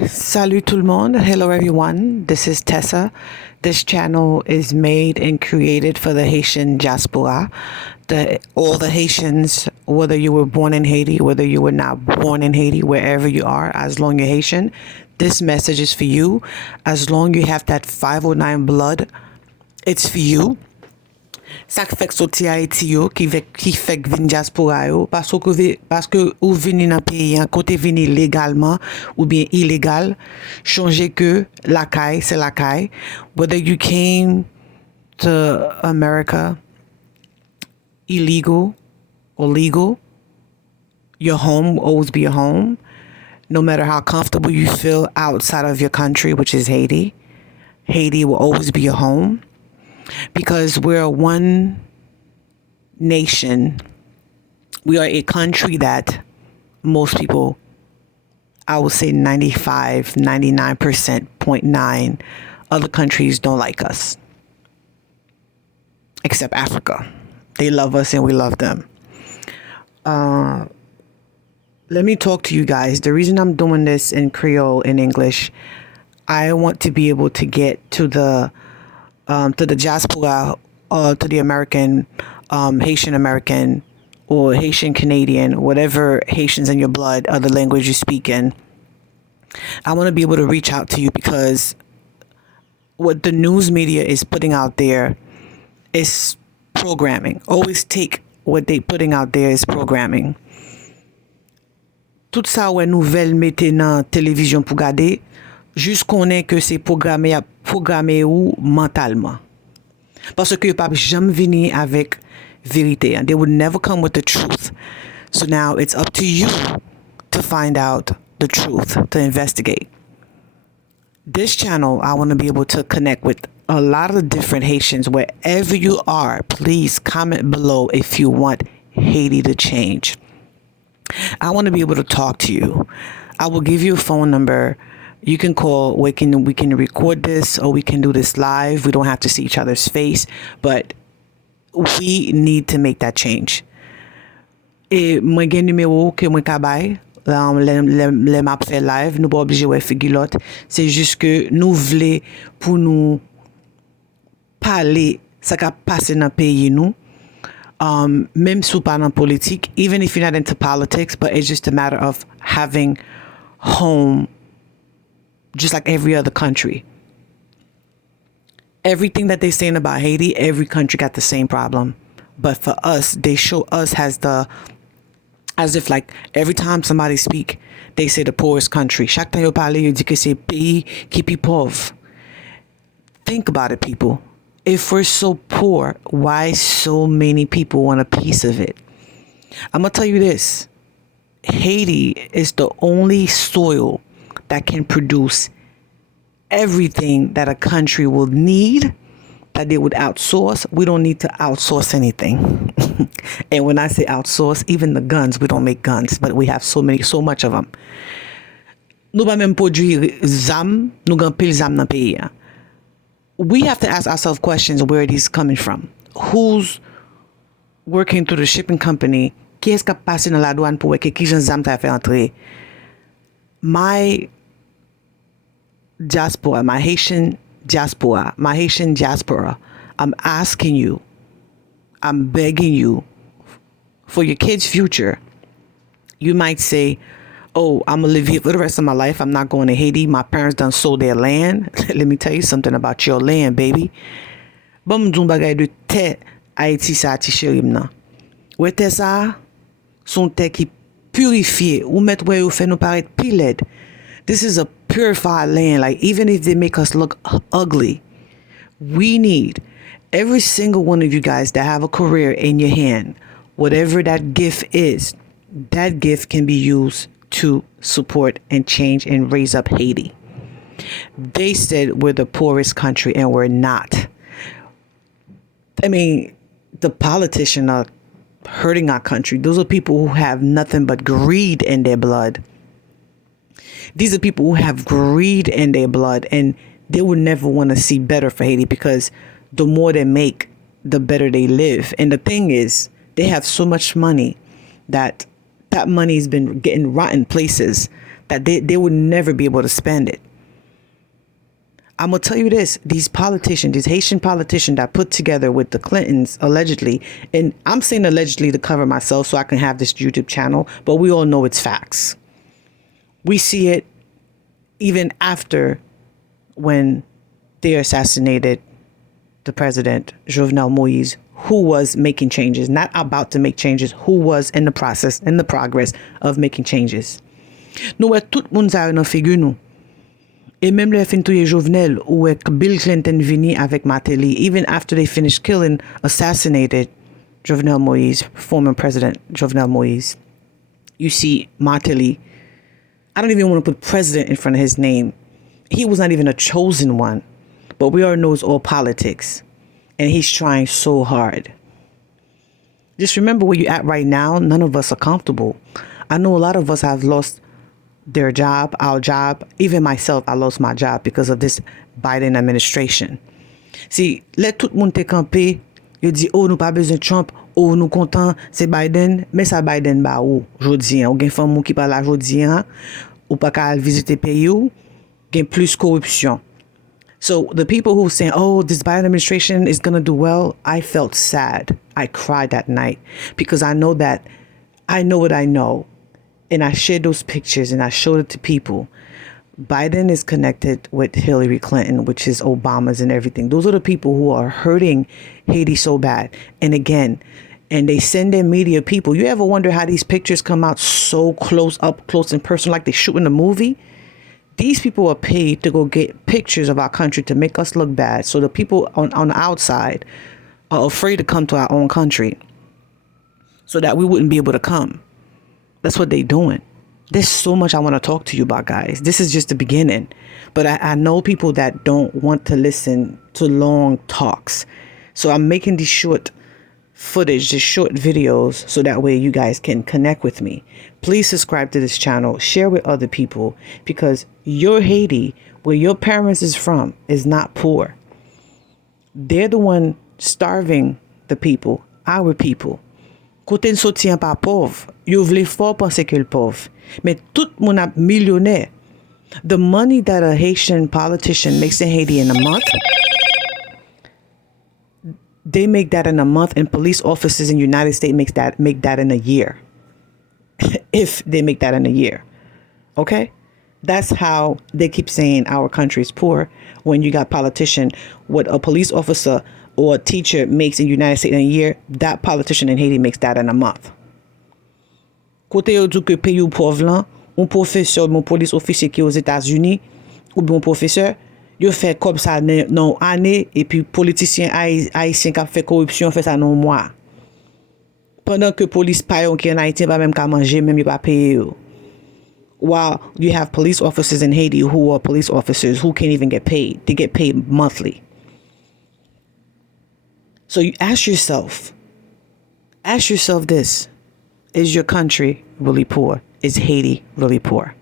Salut tout le monde. Hello everyone. This is Tessa. This channel is made and created for the Haitian diaspora. All the Haitians, whether you were born in Haiti, whether you were not born in Haiti, wherever you are, as long you're Haitian, this message is for you. As long you have that 509 blood, it's for you. Ça fait sorti Haiti yo qui fait vin diaspora yo parce que ou vini dans pays an côté vini légalement ou bien illégal changer que la caille c'est la caille. Whether you came to America illegal or legal, your home will always be your home, no matter how comfortable you feel outside of your country, which is Haiti. Haiti will always be your home. Because we're one nation, we are a country that most people, I would say 95, 99%, 0.9, other countries don't like us. Except Africa. They love us and we love them. Let me talk to you guys. The reason I'm doing this in Creole, in English, I want to be able to get to the diaspora, to the American, Haitian American, or Haitian Canadian, whatever Haitians in your blood, other language you speak in. I want to be able to reach out to you because what the news media is putting out there is programming. Always take what they putting out there is programming. Tout ça ouais nouvelle mette dans télévision pour garder. Juste konnen que c'est programmé ou mentalement. Parce que pas jamais venir avec vérité. They would never come with the truth. So now it's up to you to find out the truth, to investigate. This channel, I want to be able to connect with a lot of the different Haitians. Wherever you are, please comment below if you want Haiti to change. I want to be able to talk to you. I will give you a phone number. You can call, we can record this or we can do this live. We don't have to see each other's face, but we need to make that change. Et moi gen numéro que moi ka bay, le map fait live, nous pas obligé ouais figilot. C'est juste que nous vle pour nous parler ça ka passe dans pays nous. Même sous pas dans politique, even if you're not into politics, but it's just a matter of having home just like every other country. Everything that they're saying about Haiti, every country got the same problem. But for us, they show us as if like every time somebody speak, they say the poorest country. Chaque temps yo parle, yo dit que c'est pays qui plus pauvre. Think about it, people. If we're so poor, why so many people want a piece of it? I'm gonna tell you this. Haiti is the only soil that can produce everything that a country will need that they would outsource. We don't need to outsource anything. And when I say outsource, even the guns, we don't make guns, but we have so much of them. Nous pas même produire zam, nous gan pile zam dans pays. We have to ask ourselves questions where it is coming from. Who's working through the shipping company? Qui est-ce qui passe dans la douane pour que qui j'en zam t'a fait entrer? My diaspora, my Haitian diaspora, I'm asking you, I'm begging you for your kids' future. You might say, oh, I'm gonna live here for the rest of my life. I'm not going to Haiti. My parents done sold their land. Let me tell you something about your land, baby. Bon m'dou bagay de terre Haïti sa ti chéri m'nan. Ouè terre sa, son terre qui purifié ou met wè ou fait nous paraître piled. This is a purified land. Like, even if they make us look ugly, we need every single one of you guys that have a career in your hand, whatever that gift is, that gift can be used to support and change and raise up Haiti. They said we're the poorest country and we're not. I mean, the politicians are hurting our country. Those are people who have nothing but greed in their blood. These are people who have greed in their blood, and they would never want to see better for Haiti because the more they make, the better they live. And the thing is, they have so much money that money has been getting rotten places that they would never be able to spend it. I'm going to tell you this, these politicians, these Haitian politicians that put together with the Clintons, allegedly, and I'm saying allegedly to cover myself so I can have this YouTube channel, but we all know it's facts. We see it even after when they assassinated the president, Jovenel Moïse, who was making changes, not about to make changes, who was in the process, in the progress of making changes. Nou tout moun sa nan figu nou. Et même le fin touye Jovenel, ou Bill Clinton vini avec Mateli, even after they finished killing, assassinated Jovenel Moïse, former president Jovenel Moïse. You see Mateli, I don't even want to put president in front of his name. He was not even a chosen one, but we all know it's all politics. And he's trying so hard. Just remember where you're at right now. None of us are comfortable. I know a lot of us have lost their job, our job. Even myself, I lost my job because of this Biden administration. See, let tout moun te camper. Yo di, oh, nou pa bezwen Trump. Oh, nou content, c'est Biden. Mais ça Biden ba ou, JODIA. Ou gen fam moun ki pa la JODIA. Ou pa ka visite pays ou. Gen plus corruption. So the people who were saying, oh, this Biden administration is going to do well, I felt sad. I cried that night because I know that I know what I know. And I shared those pictures and I showed it to people. Biden is connected with Hillary Clinton, which is Obama's and everything. Those are the people who are hurting Haiti so bad. And again, and they send their media people. You ever wonder how these pictures come out so close up, close and personal, like they shoot in a movie? These people are paid to go get pictures of our country to make us look bad. So the people on the outside are afraid to come to our own country so that we wouldn't be able to come. That's what they're doing. There's so much I want to talk to you about, guys. This is just the beginning. But I know people that don't want to listen to long talks. So I'm making these short footage, just short videos, so that way you guys can connect with me. Please subscribe to this channel. Share with other people, because your Haiti, where your parents is from, is not poor. They're the one starving the people, our people. Kote soti an pa pauvre. Yo vle fort pense que le pauvre. Mais tout moun ap millionnaire. The money that a Haitian politician makes in Haiti in a month, they make that in a month, and police officers in the United States make that in a year. If they make that in a year. Okay? That's how they keep saying our country is poor, when you got politician, what a police officer or a teacher makes in the United States in a year, that politician in Haiti makes that in a month. Kote yo dou ke pays ou pauvre lan, un professeur, mon police officier qui aux États-Unis, ou bon professeur, yo fait comme ça non année, et puis politicien haïtien qui fait corruption fait ça non mois. Pendant que police payon qui en Haïti pas même qu'à manger, même yo pas payer yo. While you have police officers in Haiti who are police officers who can't even get paid. They get paid monthly. So you ask yourself this: is your country really poor? Is Haiti really poor?